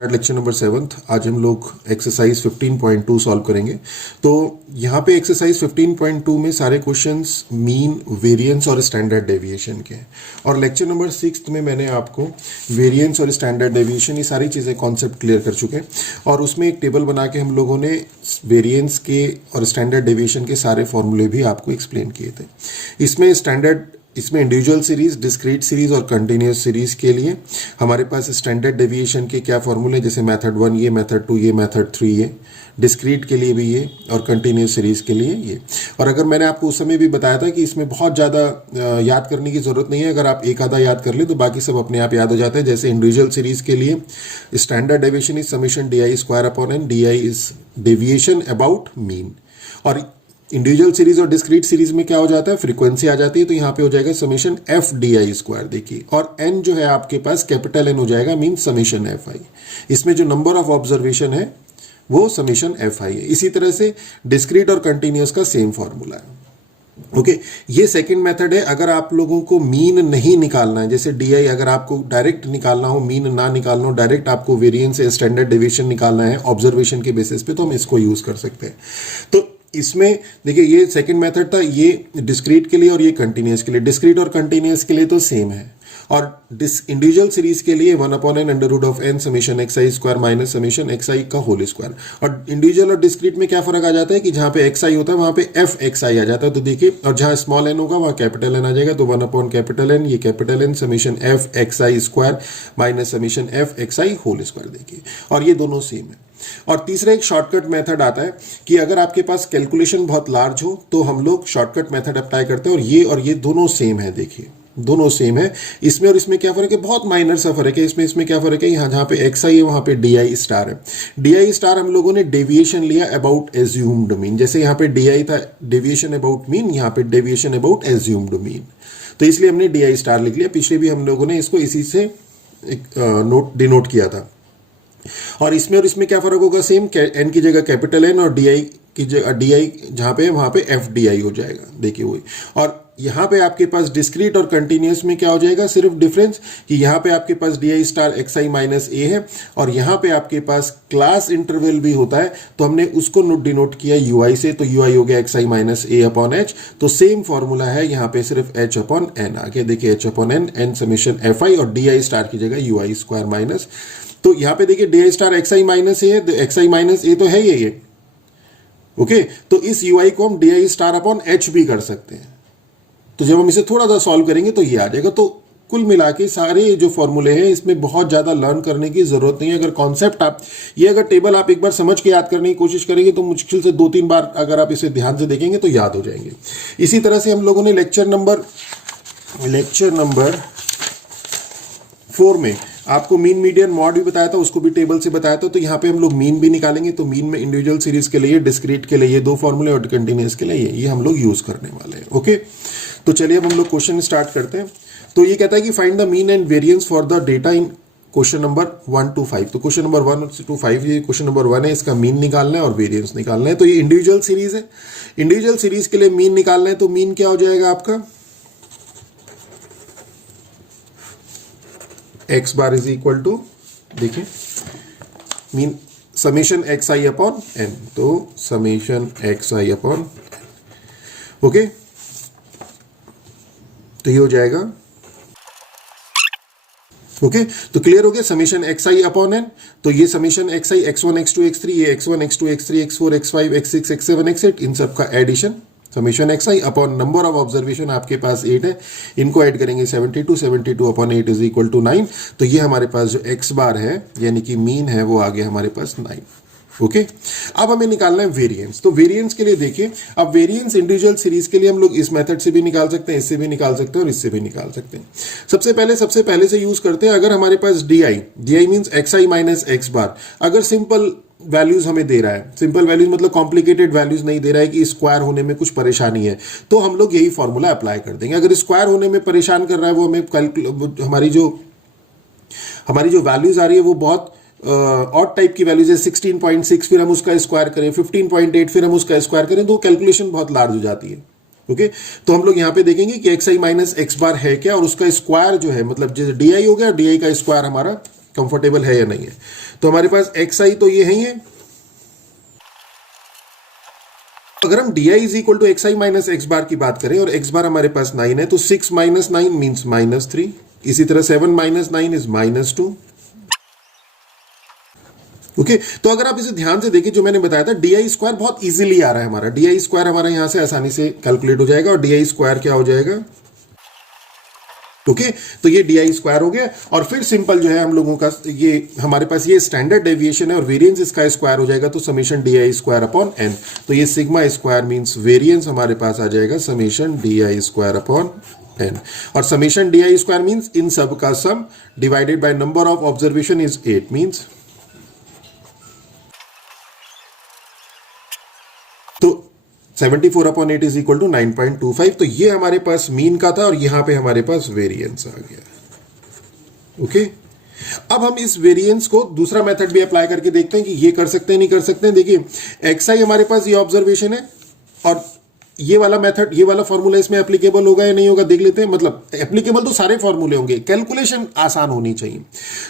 Lecture number 7 आज हम लोग एक्सरसाइज 15.2 सॉल्व करेंगे। तो यहाँ पे एक्सरसाइज 15.2 में सारे क्वेश्चंस मीन, वेरिएंस और स्टैंडर्ड डेविएशन के हैं। और लेक्चर नंबर 6 में मैंने आपको वेरिएंस और स्टैंडर्ड डेविएशन ये सारी चीज़ें कॉन्सेप्ट क्लियर कर चुके हैं। और उसमें एक टेबल बना के हम लोगों ने वेरिएंस के और स्टैंडर्ड डेविएशन के सारे फॉर्मूले भी आपको एक्सप्लेन किए थे। इसमें इंडिविजुअल सीरीज, डिस्क्रीट सीरीज और कंटिन्यूस सीरीज के लिए हमारे पास स्टैंडर्ड डेविएशन के क्या फॉर्मूले, जैसे मेथड 1 ये, मेथड 2 ये, मेथड 3 ये, डिस्क्रीट के लिए भी ये और कंटिन्यूस सीरीज के लिए ये। और अगर मैंने आपको उस समय भी बताया था कि इसमें बहुत ज़्यादा याद करने की ज़रूरत नहीं है, अगर आप एक आधा याद कर ले तो बाकी सब अपने आप याद हो जाता है। जैसे इंडिविजुअल सीरीज के लिए standard deviation is summation D I square upon N, D I is deviation about mean. और इंडिविजुअल सीरीज और डिस्क्रीट सीरीज में क्या हो जाता है, फ्रीक्वेंसी आ जाती है, तो यहाँ पे हो जाएगा summation F D I square. देखिए, और एन जो है आपके पास कैपिटल एन हो जाएगा, मीन समेशन एफ आई। इसमें जो नंबर ऑफ ऑब्जर्वेशन है वो समेशन एफ आई है। इसी तरह से डिस्क्रीट और कंटिन्यूस का सेम फॉर्मूला है। ओके, ये सेकंड मेथड है। अगर आप लोगों को मीन नहीं निकालना है, जैसे डी आई अगर आपको डायरेक्ट निकालना हो, मीन ना निकालना हो, डायरेक्ट आपको वेरिएंस या स्टैंडर्ड डेविएशन निकालना है ऑब्जर्वेशन के बेसिस पे, तो हम इसको यूज कर सकते हैं। तो इसमें देखिए, ये सेकंड मेथड था, ये डिस्क्रीट के लिए और ये कंटिन्यूस के लिए। डिस्क्रीट और कंटिन्यूस के लिए तो सेम है। और इंडिविजुअल सीरीज के लिए 1 upon n under root of n summation x I square minus summation x i का होल स्क्वायर। और इंडिविजुअल और डिस्क्रीट में क्या फर्क आ जाता है कि जहां पे एक्स आई होता है वहां पे एफ एक्स आई आ जाता है। तो देखिए, और जहां स्मॉल एन होगा वहां कैपिटल एन आ जाएगा, तो 1 अपॉन कैपिटल एन, ये capital N summation f x I square minus summation f x i whole square. देखिए, और ये दोनों सेम है। और तीसरा एक शॉर्टकट मेथड आता है कि अगर आपके पास कैलकुलेशन बहुत लार्ज हो तो हम लोग शॉर्टकट मेथड अप्लाई करते हैं। और ये दोनों सेम है। देखिए, दोनों सेम है। इसमें और इसमें क्या फर्क है, बहुत माइनर सा फर्क है। इसमें क्या फर्क है, यहाँ जहां पे एक्स आई है वहां पे डी आई स्टार है। डी आई स्टार हम लोगों ने डेविएशन लिया अबाउट एज्यूम्ड मीन। जैसे यहाँ पे डी आई था डेविएशन अबाउट मीन, यहाँ पे डेविएशन अबाउट एज्यूम्ड मीन, तो इसलिए हमने डी आई स्टार लिख लिया। पिछले भी हम लोगों ने इसको इसी से डिनोट किया था। और इसमें क्या फर्क होगा, सेम, एन की जगह कैपिटल एन और डी आई की जगह डी आई जहां पे है वहां पे एफ डी आई हो जाएगा। देखिए वही। और यहां पे आपके पास डिस्क्रीट और कंटिन्यूस में क्या हो जाएगा, सिर्फ डिफरेंस कि यहां पे आपके पास d i star x I minus a है और यहां पे आपके पास क्लास इंटरवल भी होता है, तो हमने उसको डिनोट किया यू आई से, तो यू आई हो गया एक्स आई माइनस ए अपॉन एच। तो सेम फॉर्मूला है यहाँ पे, सिर्फ एच अपॉन एन आ गया। देखिए, H upon N, N summation F I और डी आई स्टार की जगह यू आई स्क्वायर माइनस। तो यहां पे देखिए d i star x I minus a है, एक्स आई माइनस ए तो है ये। ओके, तो इस यू आई को हम d i star upon H भी कर सकते हैं। तो जब हम इसे थोड़ा सा सॉल्व करेंगे तो ये आ जाएगा। तो कुल मिला के सारे जो फॉर्मूले हैं इसमें बहुत ज्यादा लर्न करने की जरूरत नहीं है। अगर कॉन्सेप्ट अगर टेबल आप एक बार समझ के याद करने की कोशिश करेंगे तो मुश्किल से 2-3 बार अगर आप इसे ध्यान से देखेंगे तो याद हो जाएंगे। इसी तरह से हम लोगों ने लेक्चर नंबर 4 में आपको मीन, मीडियन, मॉड भी बताया था, उसको भी टेबल से बताया था। तो यहाँ पे हम लोग मीन भी निकालेंगे। तो मीन में इंडिविजुअल सीरीज के लिए, डिस्क्रीट के लिए ये 2 फॉर्मूले और कंटिन्यूस के लिए ये हम लोग यूज करने वाले हैं। ओके, तो चलिए अब हम लोग क्वेश्चन स्टार्ट करते हैं। तो ये कहता है कि find the mean and variance for the data in question number 1 to 5। तो क्वेश्चन नंबर 1 to 5, ये क्वेश्चन नंबर 1 है, इसका मीन निकालना है और वेरिएंस निकालना है। तो ये इंडिविजुअल सीरीज है। इंडिविजुअल सीरीज के लिए मीन निकालना है, तो मीन क्या हो जाएगा आपका, X bar is equal to, देखिए, mean summation x I upon N, तो summation x I upon, okay, तो ये हो जाएगा। ओके, तो क्लियर हो गया, summation x I upon N. तो ये summation x I, X 1 X 2 X 3, ये X 1 X 2 X 3 X 4 X 5 X 6 X 7 X 8, इन सब का addition summation x I upon number of observation आपके पास 8 है, इनको ऐड करेंगे 72 अपॉन 8 इज इक्वल टू 9। तो ये हमारे पास जो एक्स बार है यानी कि मीन है वो आ गया हमारे पास 9। ओके, अब हमें निकालना है वेरिएंस। तो वेरिएंस के लिए देखिए, अब वेरिएंस इंडिविजुअल सीरीज के लिए हम लोग इस मेथड से भी निकाल सकते हैं, इससे भी निकाल सकते हैं और इससे भी निकाल सकते हैं। सबसे पहले से यूज करते हैं, अगर हमारे पास d i means x I minus x bar, अगर सिंपल वैल्यूज हमें दे रहा है, सिंपल वैल्यूज मतलब कॉम्प्लिकेटेड वैल्यूज नहीं दे रहा है कि स्क्वायर होने में कुछ परेशानी है, तो हम लोग यही फॉर्मूला अप्लाई कर देंगे। अगर स्क्वायर होने में परेशान कर रहा है, वो हमें हमारी जो वैल्यूज आ रही है वो बहुत ऑड टाइप की वैल्यूज है, 16.6 फिर हम उसका स्क्वायर करें, 15.8 फिर हम उसका स्क्वायर करें, तो कैलकुलेशन बहुत लार्ज हो जाती है। ओके, तो हम लोग यहां पे देखेंगे कि एक्स आई माइनस एक्स बार है क्या, और उसका स्क्वायर जो है, मतलब जैसे डी आई हो गया, डी आई का स्क्वायर हमारा कंफर्टेबल है या नहीं है। तो हमारे पास एक्स आई तो ये है ही है। अगर हम d I is equal to x I minus x bar की बात करें और एक्स बार हमारे पास 9 है, तो 6 माइनस 9 मीन्स -3। इसी तरह 7 माइनस 9 इज -2। ओके तो अगर आप इसे ध्यान से देखिए, जो मैंने बताया था डी आई स्क्वायर बहुत इजीली आ रहा है हमारा, डी आई स्क्वायर हमारा यहां से आसानी से कैलकुलेट हो जाएगा और डी आई स्क्वायर क्या हो जाएगा। ओके तो ये डी आई स्क्वायर हो गया और फिर सिंपल जो है हम लोगों का ये हमारे पास ये स्टैंडर्ड डेविएशन है और वेरिएंस इसका स्क्वायर हो जाएगा, तो summation D I square upon N. तो ये सिग्मा स्क्वायर मींस वेरिएंस हमारे पास आ जाएगा summation D I square upon N. और summation D I square means इन सब का sum divided by number of observation is 8 means. तो 74/8 इज इक्वल टू 9.25। तो ये हमारे पास मीन का था और यहां पे हमारे पास वेरिएंस आ गया। ओके अब हम इस वेरिएंस को दूसरा मेथड भी अप्लाई करके देखते हैं कि ये कर सकते हैं नहीं कर सकते हैं। देखिए एक्स आई हमारे पास ये ऑब्जर्वेशन है और ये वाला मेथड, ये वाला फॉर्मूला इसमें एप्लीकेबल होगा या नहीं होगा देख लेते हैं। मतलब एप्लीकेबल तो सारे फॉर्मूले होंगे, कैलकुलेशन आसान होनी चाहिए।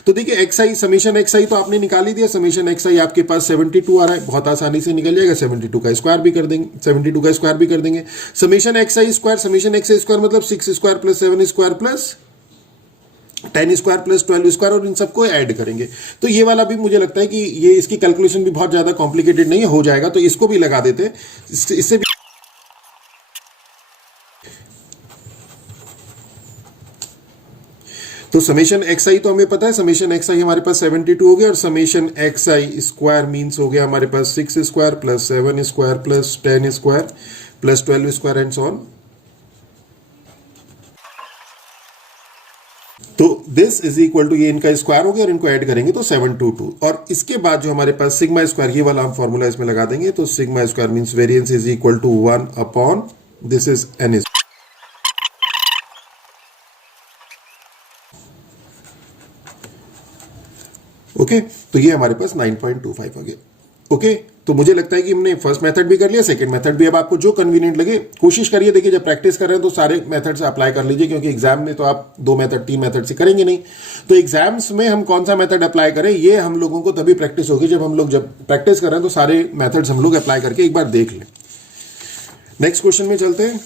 तो देखिए एक्स आई समेशन एक्स आई तो आपने निकाल ही दिया, समेशन एक्स आई आपके पास 72 आ रहा है, बहुत आसानी से निकल जाएगा। 72 का स्क्वायर भी कर देंगे, 72 का स्क्वायर भी कर देंगे। समेशन एक्स आई स्क्वायर मतलब 6 square plus 7 square plus 10 square plus 12 square और इन सबको ऐड करेंगे। तो ये वाला भी मुझे लगता है कि ये इसकी कैलकुलेशन भी बहुत ज्यादा कॉम्प्लिकेटेड नहीं है, हो जाएगा। तो इसको भी लगा देते हैं, इससे भी तो समेशन एक्स आई तो हमें पता है, समेशन एक्स आई हमारे पास 72 हो गया और समेशन एक्स आई स्क्वायर मीन्स हो गया हमारे पास 6 square plus 7 square plus 10 square plus 12 square and so on. तो दिस इज इक्वल टू ये इनका स्क्वायर हो गया और इनको ऐड करेंगे तो 722 और इसके बाद जो हमारे पास सिग्मा स्क्वायर ये वाला हम फॉर्मूला इसमें लगा देंगे। तो sigma square means variance is equal to 1 upon this is N. Okay तो ये हमारे पास 9.25 आ गया। ओके तो मुझे लगता है कि हमने फर्स्ट मेथड भी कर लिया, सेकंड मेथड भी। अब आपको जो कन्वीनियंट लगे कोशिश करिए। देखिए जब प्रैक्टिस कर रहे हैं तो सारे मेथड्स अप्लाई कर लीजिए, क्योंकि एग्जाम में तो आप 2 मेथड 3 मेथड से करेंगे नहीं। तो एग्जाम्स में हम कौन सा मेथड अप्लाई करें ये हम लोगों को तभी प्रैक्टिस होगी जब हम लोग जब प्रैक्टिस कर रहे हैं तो सारे मेथड्स हम लोग अप्लाई करके एक बार देख लें। नेक्स्ट क्वेश्चन में चलते हैं।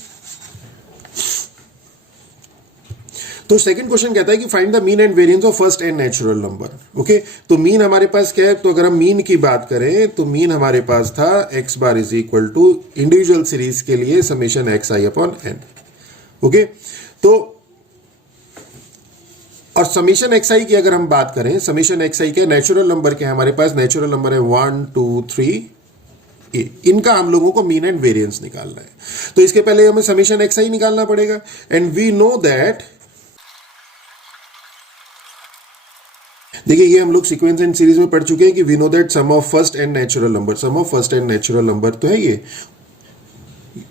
तो सेकंड क्वेश्चन कहता है कि find the mean and variance of first and natural number. Okay तो मीन हमारे पास क्या है, तो अगर हम मीन की बात करें तो मीन हमारे पास था X bar is equal to individual series के लिए summation x I upon N. Okay तो और समेशन एक्स आई की अगर हम बात करें, समेशन एक्स आई के नेचुरल नंबर के हमारे पास नेचुरल नंबर है 1 2 3 इनका हम लोगों को मीन एंड वेरिएंस निकालना है। तो इसके पहले हमें समेशन एक्स आई निकालना पड़ेगा एंड वी नो दैट, देखिए ये हम लोग सीक्वेंस एंड सीरीज में पढ़ चुके हैं कि we know that sum of first and natural number, sum of first and natural number तो है ये,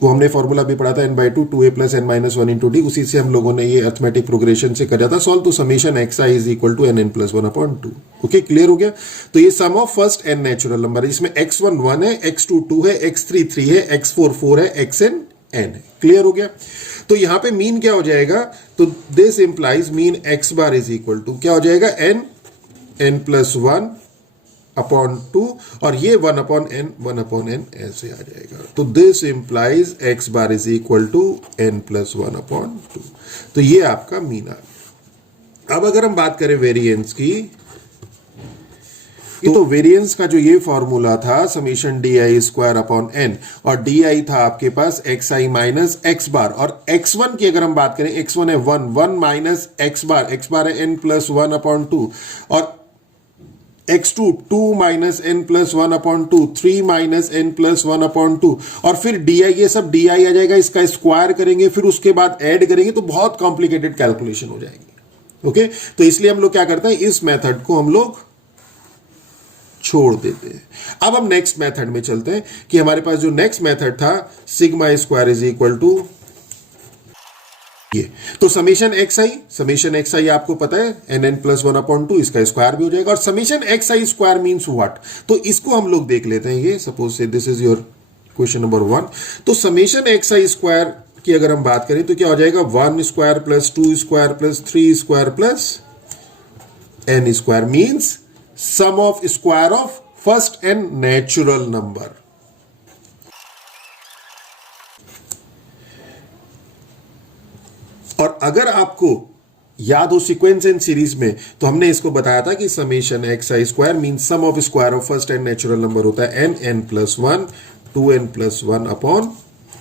वो हमने फॉर्मूला भी पढ़ा था n/2 2a plus n minus 1 into D, उसी से हम लोगों ने ये अर्थमेटिक प्रोग्रेशन से करा था सॉल्व। तो summation x I is equal to nn plus 1 upon 2। Okay clear हो गया। तो ये sum of first and natural number है, इसमें x1 1 है, x2 2 है, x3 3 है, x4 4 है, xn n है। क्लियर हो गया। तो यहां पे मीन क्या हो जाएगा, तो this implies mean X bar is equal to क्या हो जाएगा n प्लस 1 अपॉन 2 और ये 1 अपॉन n ऐसे आ जाएगा। तो this implies X bar is equal to n plus 1 upon 2। तो ये आपका मीन आ गया। अब अगर हम बात करें वेरिएंस की, तो वेरिएंस का जो ये फॉर्मूला था summation D I square upon N और डी आई था आपके पास एक्स आई माइनस एक्स बार, और x1 की अगर हम बात करें x1 है 1 माइनस एक्स बार है n प्लस 1 अपॉन 2 और x2 2 minus n plus 1 upon 2 3 minus n plus 1 upon 2 और फिर डी आई, ये सब डी आई आ जाएगा, इसका स्क्वायर करेंगे फिर उसके बाद ऐड करेंगे तो बहुत कॉम्प्लिकेटेड कैलकुलेशन हो जाएगी। ओके तो इसलिए हम लोग क्या करते हैं, इस मेथड को हम लोग छोड़ देते हैं। अब हम नेक्स्ट मेथड में चलते हैं कि हमारे पास जो नेक्स्ट मेथड था sigma square is equal to ये, तो समेशन एक्स आई आपको पता है nn प्लस 1 अपॉन 2, इसका स्क्वायर भी हो जाएगा। और summation x I square means what, तो इसको हम लोग देख लेते हैं। ये सपोज से this is your question number 1। तो समेशन एक्स आई स्क्वायर की अगर हम बात करें तो क्या हो जाएगा 1 square plus 2 square plus 3 square plus n square means sum of square of first N natural number. और अगर आपको याद हो सीक्वेंस एंड सीरीज में, तो हमने इसको बताया था कि summation x I square mean sum of square of first and natural number होता है N, N plus one, 2n+1 upon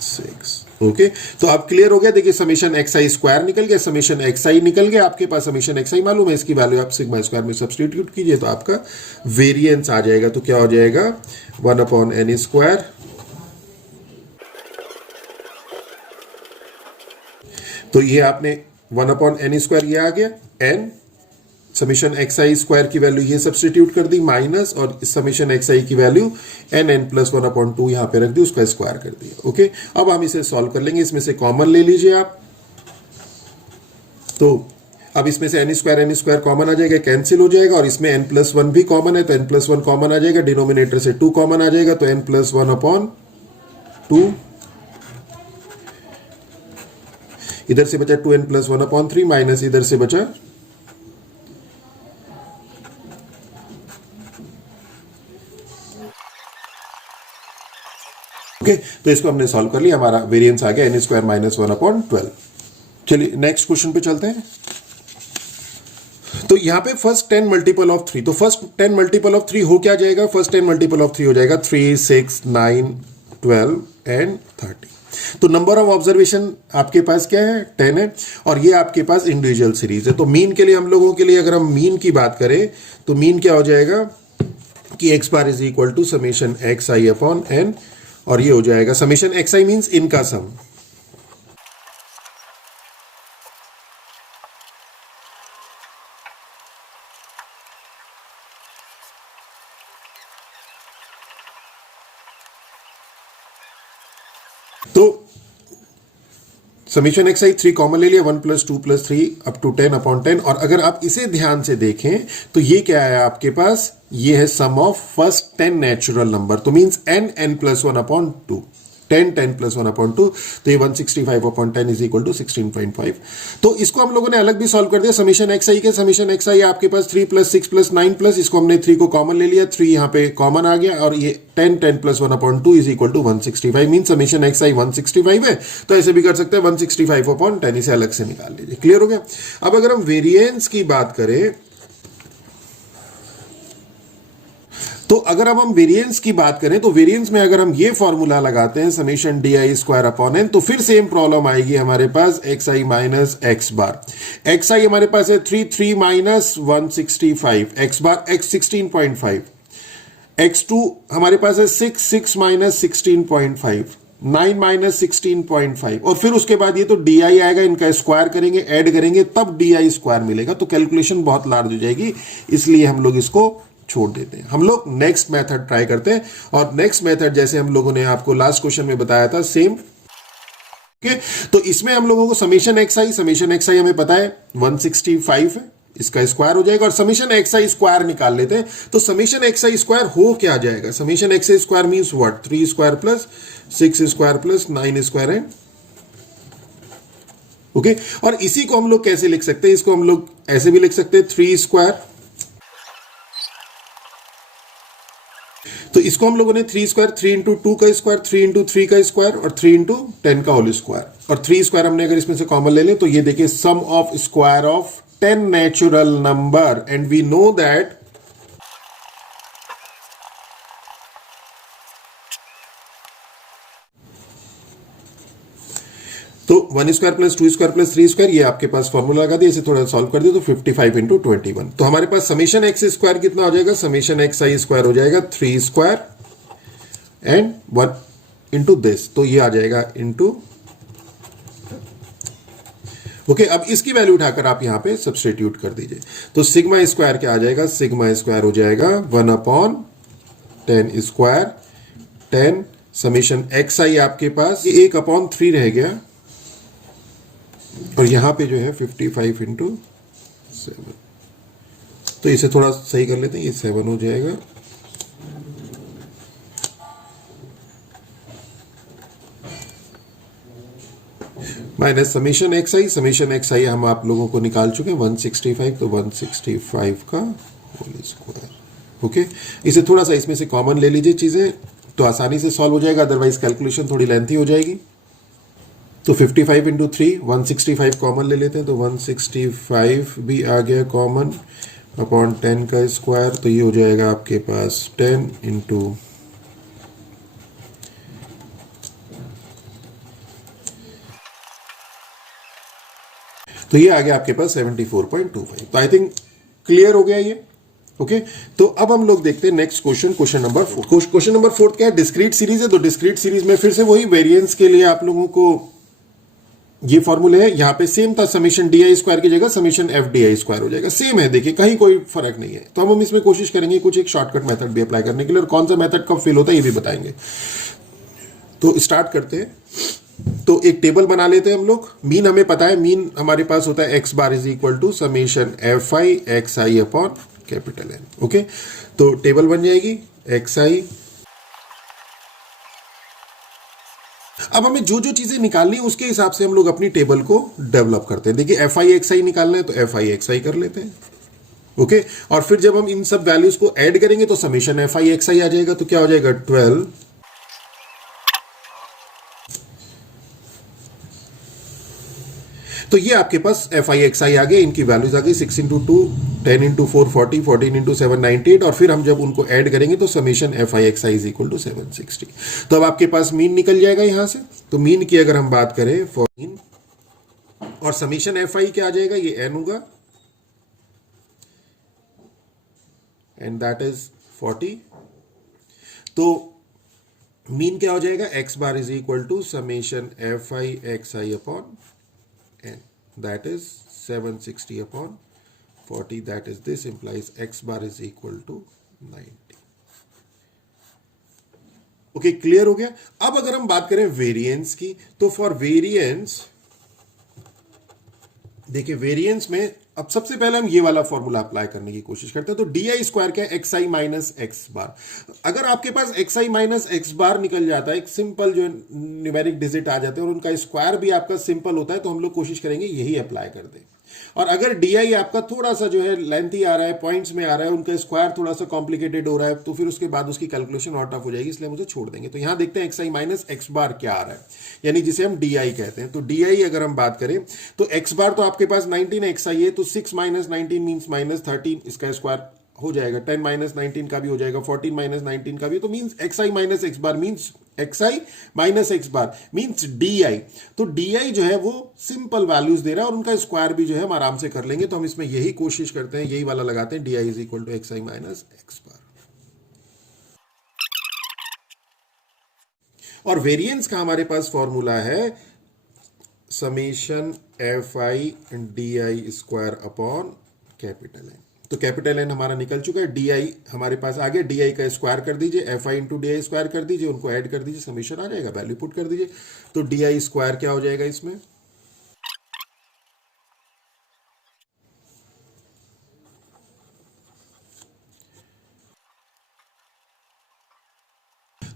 6। Okay, तो अब क्लियर हो गया। देखिए समेशन एक्स आई स्क्वायर निकल गया, समेशन एक्स आई निकल गया, आपके पास समेशन एक्स आई मालूम है, इसकी वैल्यू आप सिग्मा स्क्वायर में सब्स्टिट्यूट कीजिए तो आपका वेरिएंस आ जाएगा। तो क्या हो जाएगा 1/n स्क्वायर, तो ये आपने 1/n स्क्वायर ये आ गया, n समेशन एक्स आई स्क्वायर की वैल्यू ये सब्स्टिट्यूट कर दी माइनस, और समेशन एक्स आई की वैल्यू n+1/2 यहां पे रख दी, उसका स्क्वायर कर दिया। ओके, अब हम इसे सॉल्व कर लेंगे। इसमें से कॉमन ले लीजिए आप, तो अब इसमें से n स्क्वायर कॉमन आ जाएगा, कैंसिल हो जाएगा, और इसमें n+1 भी कॉमन है तो n+1 कॉमन आ जाएगा, डिनोमिनेटर से 2 कॉमन आ जाएगा तो n+1/2, इधर से बचा 2n+1/3 माइनस इधर से बचा ओके, तो इसको हमने सॉल्व कर लिया, हमारा वेरिएंस आ गया n स्क्वायर -1/12। चलिए नेक्स्ट क्वेश्चन पे चलते हैं। तो यहां पे फर्स्ट 10 मल्टीपल ऑफ 3, तो फर्स्ट 10 मल्टीपल ऑफ 3 हो क्या जाएगा, फर्स्ट 10 मल्टीपल ऑफ 3 हो जाएगा 3, 6, 9, 12 एंड 30। तो नंबर ऑफ ऑब्जर्वेशन आपके पास क्या है 10 है, और ये आपके पास इंडिविजुअल सीरीज है। तो मीन के लिए हम लोगों के लिए अगर हम मीन की बात करें तो मीन क्या हो जाएगा कि x bar is equal to summation x I upon N, और ये हो जाएगा समेशन एक्स आई मीन्स इनका सम। तो समेशन एक्स आई 3 कॉमन ले लिया, 1 + 2 + 3 अप टू 10/10, और अगर आप इसे ध्यान से देखें तो ये क्या है आपके पास, ये है सम ऑफ फर्स्ट 10 नेचुरल नंबर, तो मींस n+1/2, 10 10+1/2, तो ये 165/10 इज इक्वल टू 16.5। तो इसको हम लोगों ने अलग भी सॉल्व कर दिया समेशन एक्स आई के, समेशन एक्स आई आपके पास 3 + 6 + 9 इसको हमने 3 को कॉमन ले लिया, 3 यहां पे कॉमन आ गया, और ये 10 10+1/2 is equal to 165, mean summation x i 165 है, तो ऐसे भी कर सकते हैं 165/10, इसे अलग से निकाल लीजिए। क्लियर हो गया। अब अगर हम वेरिएंस की बात करें, तो अगर अब हम वेरिएंस की बात करें तो वेरिएंस में अगर हम ये फॉर्मूला लगाते हैं समेशन di²/n, तो फिर सेम प्रॉब्लम आएगी हमारे पास एक्स आई माइनस एक्स बार। एक्स आई हमारे पास है 3 माइनस 165, एक्स बार x 16.5, x2 हमारे पास है 6 माइनस 16.5, 9 माइनस 16.5, और फिर उसके बाद ये तो डी आई आएगा, इनका स्क्वायर करेंगे, ऐड करेंगे, तब डी आई स्क्वायर मिलेगा, तो कैलकुलेशन बहुत लार्ज हो जाएगी, इसलिए हम लोग इसको छोड़ देते हैं। हम लोग नेक्स्ट मेथड ट्राई करते हैं, और नेक्स्ट मेथड जैसे हम लोगों ने आपको लास्ट क्वेश्चन में बताया था सेम। ओके, तो इसमें हम लोगों को समेशन एक्स आई हमें पता है 165 है, इसका स्क्वायर हो जाएगा, और समेशन एक्स आई स्क्वायर निकाल लेते हैं। तो समेशन एक्स आई स्क्वायर हो क्या जाएगा, summation x I square means what, 3 square plus 6 square plus 9 square है। ओके, और इसी को हम लोग कैसे लिख सकते हैं, इसको हम लोग ऐसे भी लिख सकते हैं 3 स्क्वायर, तो इसको हम लोगों ने 3 स्क्वायर, 3 इंटू 2 का स्क्वायर, 3 इंटू 3 का स्क्वायर, और 3 इंटू 10 का होल स्क्वायर, और 3 स्क्वायर हमने अगर इसमें से कॉमन ले लें तो ये देखिए sum of square of 10 natural number, and we know that तो 1 square plus 2 square plus 3 square, ये आपके पास फॉर्मूला लगा दिया, इसे थोड़ा सॉल्व कर दिया तो 55 इंटू 21, तो हमारे पास समेशन एक्स स्क्वायर कितना हो जाएगा, समेशन एक्स आई स्क्वायर हो जाएगा 3 स्क्वायर एंड 1 इंटू दिस, तो ये आ जाएगा इंटू। ओके, अब इसकी वैल्यू उठाकर आप यहां पे सब्स्टिट्यूट कर दीजिए, तो सिग्मा स्क्वायर क्या आ जाएगा, सिग्मा स्क्वायर हो जाएगा 1/10 स्क्वायर 10 समेशन एक्स आई आपके पास 1/3 रह गया, और यहां पे जो है 55 इंटू 7, तो इसे थोड़ा सही कर लेते हैं, ये 7 हो जाएगा, माइनस समेशन एक्स आई हम आप लोगों को निकाल चुके हैं 165, तो 165 का होल स्क्वायर। ओके, इसे थोड़ा सा इसमें से कॉमन ले लीजिए चीजें, तो आसानी से सॉल्व हो जाएगा, अदरवाइज कैलकुलेशन थोड़ी लेंथी हो जाएगी। तो 55 इंटू 3 165 कॉमन ले लेते हैं, तो 165 भी आ गया कॉमन अपॉन 10 का स्क्वायर, तो ये हो जाएगा आपके पास 10 इंटू तो ये आ गया आपके पास 74.25। तो आई थिंक क्लियर हो गया ये। ओके तो अब हम लोग देखते हैं next question, question number 4। Question number 4 क्या है, डिस्क्रीट सीरीज है। तो डिस्क्रीट सीरीज में फिर से वही वेरिएंस के लिए आप लोगों को ये फॉर्मूले है, यहां पे सेम था, समीशन डी आई स्क्वायर की जगह summation F D I square हो जाएगा, सेम है, देखिए कहीं कोई फर्क नहीं है। तो हम इसमें कोशिश करेंगे कुछ एक शॉर्टकट मेथड भी अप्लाई करने के लिए, और कौन सा मेथड कब फेल होता है ये भी बताएंगे। तो स्टार्ट करते हैं। तो एक टेबल बना लेते हैं हम लोग। मीन हमें पता है, मीन हमारे पास होता है X bar is equal to summation F I X I upon capital N. Okay तो टेबल बन जाएगी एक्स आई। अब हमें जो जो चीजें निकालनी है उसके हिसाब से हम लोग अपनी टेबल को डेवलप करते हैं। देखिए एफ आई एक्स आई निकालना है तो एफ आई एक्स आई कर लेते हैं। ओके और फिर जब हम इन सब वैल्यूज को ऐड करेंगे तो समीशन एफ आई एक्स आई आ जाएगा। तो क्या हो जाएगा 12 तो ये आपके पास एफ आई एक्स आई आ गए, इनकी वैल्यूज आ गई 6 इंटू 2 10 इंटू 4 40 14 इंटू 7 98 और फिर हम जब उनको ऐड करेंगे तो summation F I X I is equal to 760। तो अब आपके पास मीन निकल जाएगा यहां से। तो मीन की अगर हम बात करें 14 और समीशन एफ आई क्या आ जाएगा, ये एन होगा एंड दैट इज 40। तो मीन क्या हो जाएगा, X bar is equal to summation F I X I upon N, that is 760 upon 40, that is this implies x bar is equal to 90। Okay clear हो गया। अब अगर हम बात करें वेरिएंस की, तो फॉर वेरिएंस देखिए वेरिएंस में अब सबसे पहले हम ये वाला फॉर्मूला अप्लाई करने की कोशिश करते हैं। तो डी आई स्क्वायर क्या है, एक्स आई माइनस एक्स बार। अगर आपके पास एक्स आई माइनस एक्स बार निकल जाता है, एक सिंपल जो न्यूमेरिक डिजिट आ जाते हैं और उनका स्क्वायर भी आपका सिंपल होता है, तो हम लोग कोशिश करेंगे यही अप्लाई कर दें। और अगर डी आई आपका थोड़ा सा जो है लेंथी आ रहा है, पॉइंट्स में आ रहा है, उनका स्क्वायर थोड़ा सा कॉम्प्लिकेटेड हो रहा है, तो फिर उसके बाद उसकी कैलकुलेशन और टफ हो जाएगी, इसलिए हम उसे छोड़ देंगे। तो यहां देखते हैं एक्स आई माइनस एक्स बार क्या आ रहा है, यानी जिसे हम डी आई कहते हैं। तो डी आई अगर हम बात करें तो एक्स बार तो आपके पास 19 एक्स आई है, तो 6 माइनस 19 मीन्स माइनस 13, इसका स्क्वायर हो जाएगा। 10 माइनस 19 का भी हो जाएगा, 14 माइनस 19 का भी, तो means x I minus x bar means x I minus x bar means D I. तो डी आई जो है वो सिंपल वैल्यूज दे रहा है और उनका स्क्वायर भी जो है हम आराम से कर लेंगे। तो हम इसमें यही कोशिश करते हैं, यही वाला लगाते हैं, d I is equal to x I minus x bar. और वेरिएंस का हमारे पास फॉर्मूला है summation F i d I square upon capital N. तो कैपिटल एन हमारा निकल चुका है, डी आई हमारे पास आ गया, डी आई का स्क्वायर कर दीजिए, F I into D I square कर दीजिए, उनको ऐड कर दीजिए, समीशन आ जाएगा, वैल्यू पुट कर दीजिए। तो डी आई स्क्वायर क्या हो जाएगा इसमें,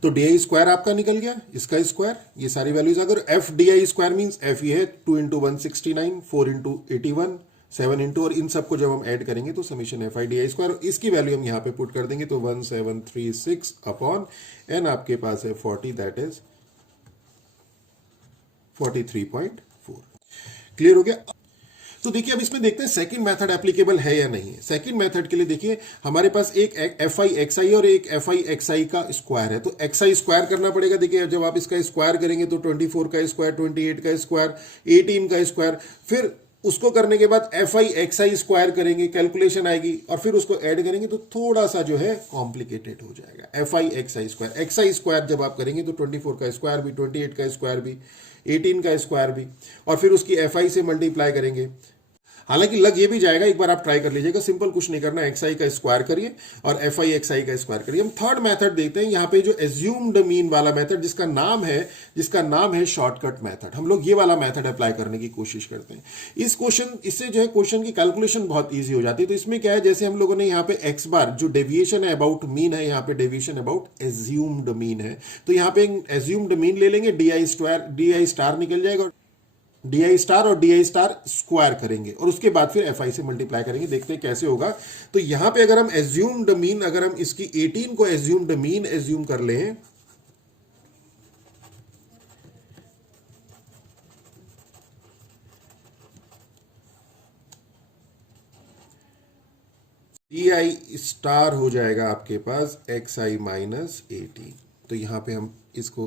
तो डी आई स्क्वायर आपका निकल गया, इसका स्क्वायर, ये सारी वैल्यूज अगर F D I square mean F ये है 2 इंटू 169 4 इंटू 81 7 इंटू, और इन सबको जब हम ऐड करेंगे तो summation F i d I square, इसकी वैल्यू हम यहां पे पुट कर देंगे। तो 1736 अपॉन एन आपके पास है 40, दैट इज 43.4। क्लियर हो गया। तो देखिए अब इसमें देखते हैं सेकंड मेथड एप्लीकेबल है या नहीं है। सेकंड मेथड के लिए देखिए हमारे पास एक एफ आई एक्स आई और एक एफ आई एक्स आई का स्क्वायर है, तो एक्स आई स्क्वायर करना पड़ेगा। देखिए जब आप इसका स्क्वायर करेंगे तो 24 का स्क्वायर, 28 का स्क्वायर, 18 का स्क्वायर, फिर उसको करने के बाद F I X I square करेंगे, कैलकुलेशन आएगी और फिर उसको ऐड करेंगे तो थोड़ा सा जो है कॉम्प्लिकेटेड हो जाएगा। F I X I square, x I square जब आप करेंगे तो 24 का स्क्वायर भी, 28 का स्क्वायर भी, 18 का स्क्वायर भी, और फिर उसकी एफ आई से मल्टीप्लाई करेंगे। हालांकि लग ये भी जाएगा, एक बार आप ट्राई कर लीजिएगा, सिंपल कुछ नहीं करना, एक्स आई का स्क्वायर करिए और एफ आई एक्स आई का स्क्वायर करिए। हम थर्ड मेथड देखते हैं, यहाँ पे जो एज्यूम्ड मीन वाला मेथड जिसका नाम है शॉर्टकट मेथड, हम लोग ये वाला मेथड अप्लाई करने की कोशिश करते हैं। इससे जो है क्वेश्चन की कैलकुलेशन बहुत ईजी हो जाती है। तो इसमें क्या है, जैसे हम लोगों ने यहाँ पे एक्स बार जो डेविएशन है अबाउट मीन है, यहाँ पे डेविएशन अबाउट एज्यूम्ड मीन है, तो यहाँ पे एज्यूम्ड मीन ले लेंगे, डी आई स्टार निकल जाएगा। डी आई स्टार और डी आई स्टार स्क्वायर करेंगे और उसके बाद फिर एफ आई से मल्टीप्लाई करेंगे, देखते हैं कैसे होगा। तो यहां पे अगर हम एज्यूम्ड मीन, अगर हम इसकी 18 को एज्यूम्ड मीन एज्यूम कर लें, डी आई स्टार हो जाएगा आपके पास एक्स आई माइनस 18। तो यहां पे हम इसको,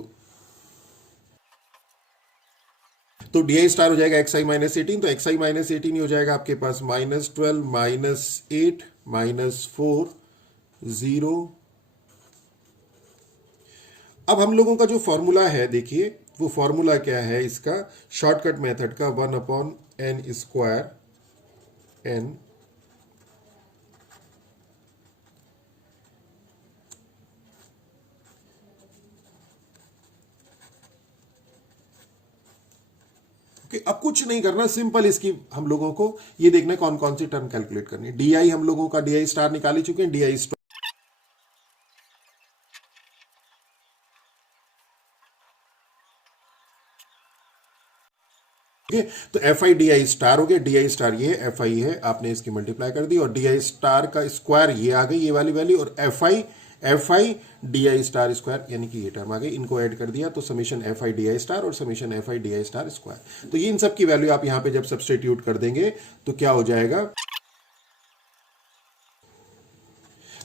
तो डी आई स्टार हो जाएगा एक्स आई माइनस 18, तो एक्स आई माइनस 18 हो जाएगा आपके पास -12 -8 -4 0। अब हम लोगों का जो फॉर्मूला है देखिए, वो फॉर्मूला क्या है इसका, शॉर्टकट मेथड का 1/n स्क्वायर n ओके। अब कुछ नहीं करना, सिंपल इसकी हम लोगों को ये देखना है कौन कौन सी टर्म कैलकुलेट करनी है। डी आई हम लोगों का डी आई स्टार निकाल ही चुके हैं, डी आई स्टार, तो F i d i star हो गया, डी आई स्टार ये है, एफ आई है, आपने इसकी मल्टीप्लाई कर दी और डी आई स्टार का स्क्वायर ये आ गई, ये वाली वैल्यू, और F i d i star square यानी कि ये टर्म आ गई, इनको ऐड कर दिया तो summation F i d i star और summation F i d i star square. तो ये इन सब की वैल्यू आप यहां पे जब सब्सटीट्यूट कर देंगे तो क्या हो जाएगा,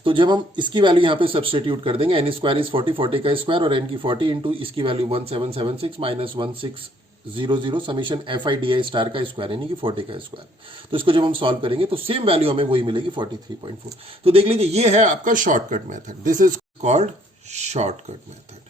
तो जब हम इसकी वैल्यू यहां पे सब्सटीट्यूट कर देंगे, एन स्क्वायर इज 40, 40 का स्क्वायर और एन की 40 इंटू इसकी value 1776 minus 1600 summation F i d i star का स्क्वायर यानी कि 40 का स्क्वायर। तो इसको जब हम सॉल्व करेंगे तो सेम वैल्यू हमें वही मिलेगी 43.4। तो देख लीजिए ये है आपका shortcut method, this is called shortcut method.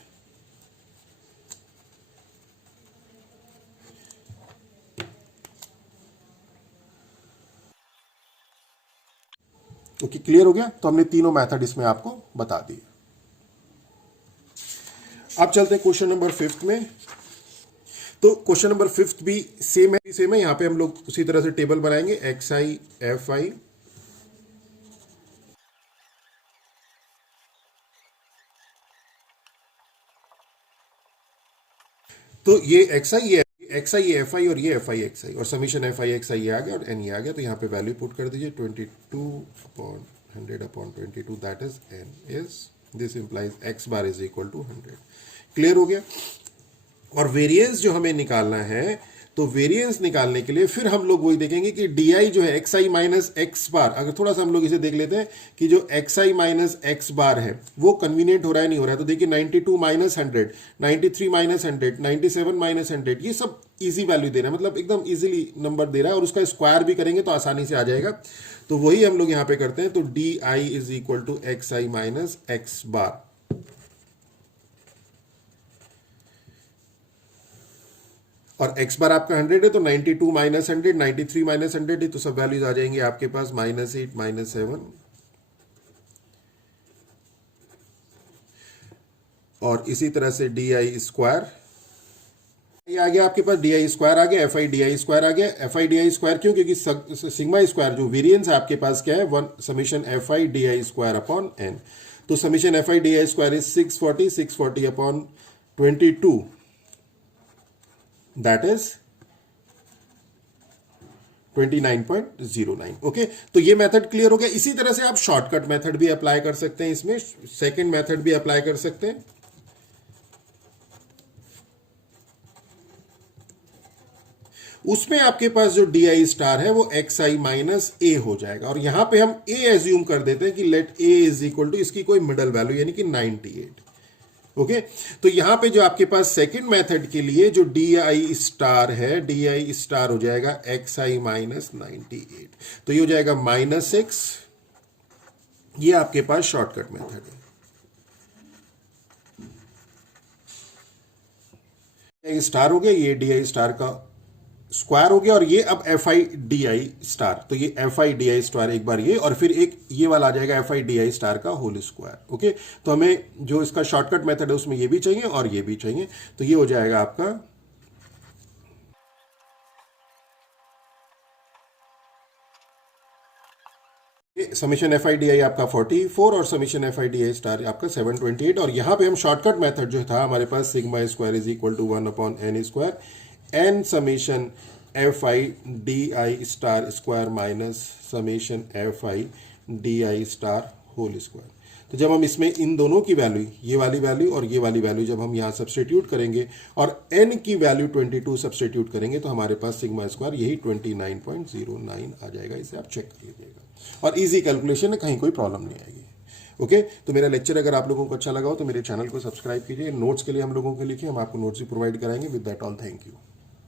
Okay, clear हो गया। तो हमने तीनों मेथड इसमें आपको बता दिए। अब चलते हैं क्वेश्चन नंबर 5 में। तो क्वेश्चन नंबर 5 भी सेम है। यहां पे हम लोग उसी तरह से टेबल बनाएंगे, एक्स आई एफ आई, तो ये एक्स आई, ये एक्स आई, ये एफ आई और ये एफ आई एक्स आई, और समीशन एफ आई एक्स आई ये आ गया और एन ये आ गया। तो यहाँ पे वैल्यू पुट कर दीजिए 22/100/22, that is N is, this implies X bar is equal to 100। Clear हो गया। और वेरिएंस जो हमें निकालना है, तो वेरिएंस निकालने के लिए फिर हम लोग वही देखेंगे कि डी आई जो है एक्स आई माइनस एक्स बार, अगर थोड़ा सा हम लोग इसे देख लेते हैं कि जो एक्स आई माइनस एक्स बार है वो कन्वीनियंट हो रहा है नहीं हो रहा है। तो देखिए 92 माइनस 100, 93 माइनस 100, 97 माइनस 100, ये सब इजी वैल्यू दे रहा है, मतलब एकदम इजीली नंबर दे रहा है, और उसका स्क्वायर भी करेंगे तो आसानी से आ जाएगा। तो वही हम लोग यहां पे करते हैं। तो d I is equal to x I minus x bar, और x बार आपका 100 है तो 92 माइनस 100, 93 माइनस 100 है, तो सब वैल्यूज आ जाएंगे आपके पास -8 -7, और इसी तरह से डी आई स्क्वायर ये आ गया आपके पास, डी आई स्क्वायर आ गया, f i d I square आ गया। F i d I square क्यों, क्योंकि सिग्मा स्क्वायर जो वेरिएंस है आपके पास क्या है, 1 summation F i d I square upon N. तो summation F i d I square is 640 upon 22, that is 29.09। Okay, तो ये मेथड क्लियर हो गया। इसी तरह से आप शॉर्टकट मेथड भी अप्लाई कर सकते हैं, इसमें सेकंड मेथड भी अप्लाई कर सकते हैं। उसमें आपके पास जो डी आई स्टार है वो एक्स आई माइनस ए हो जाएगा, और यहां पे हम ए एज्यूम कर देते हैं कि let A is equal to इसकी कोई मिडल वैल्यू यानी कि 98। ओके, तो यहां पे जो आपके पास सेकंड मेथड के लिए जो डी आई स्टार है, डी आई स्टार हो जाएगा एक्स आई माइनस 98, तो ये हो जाएगा -6। ये आपके पास शॉर्टकट मेथड है। स्टार हो गया, ये डी आई स्टार का स्क्वायर हो गया, और ये अब F i d i star, तो ये F i d i star एक बार ये, और फिर एक ये वाला आ जाएगा F i d i star का होल स्क्वायर। ओके, तो हमें जो इसका शॉर्टकट मेथड है उसमें ये भी चाहिए और ये भी चाहिए, तो ये हो जाएगा आपका समीशन एफ आई डी आई आपका 44 और summation F i d i star आपका 728। और यहां पे हम शॉर्टकट मेथड जो था हमारे पास sigma square is equal to 1/n square n summation F i d i star square minus summation F i d i star whole square. तो जब हम इसमें इन दोनों की वैल्यू, ये वाली वैल्यू और ये वाली वैल्यू जब हम यहाँ सब्सटीट्यूट करेंगे और n की वैल्यू 22 सब्सटीट्यूट करेंगे तो हमारे पास सिग्मा स्क्वायर यही 29.09 आ जाएगा। इसे आप चेक कर लीजिएगा और इजी कैलकुलेशन है, कहीं कोई प्रॉब्लम नहीं आएगी। ओके, तो मेरा लेक्चर अगर आप लोगों को अच्छा लगा हो तो मेरे चैनल को सब्सक्राइब कीजिए। नोट्स के लिए हम लोगों के लिखिए, हम आपको नोट्स भी प्रोवाइड कराएंगे। With that all, thank you.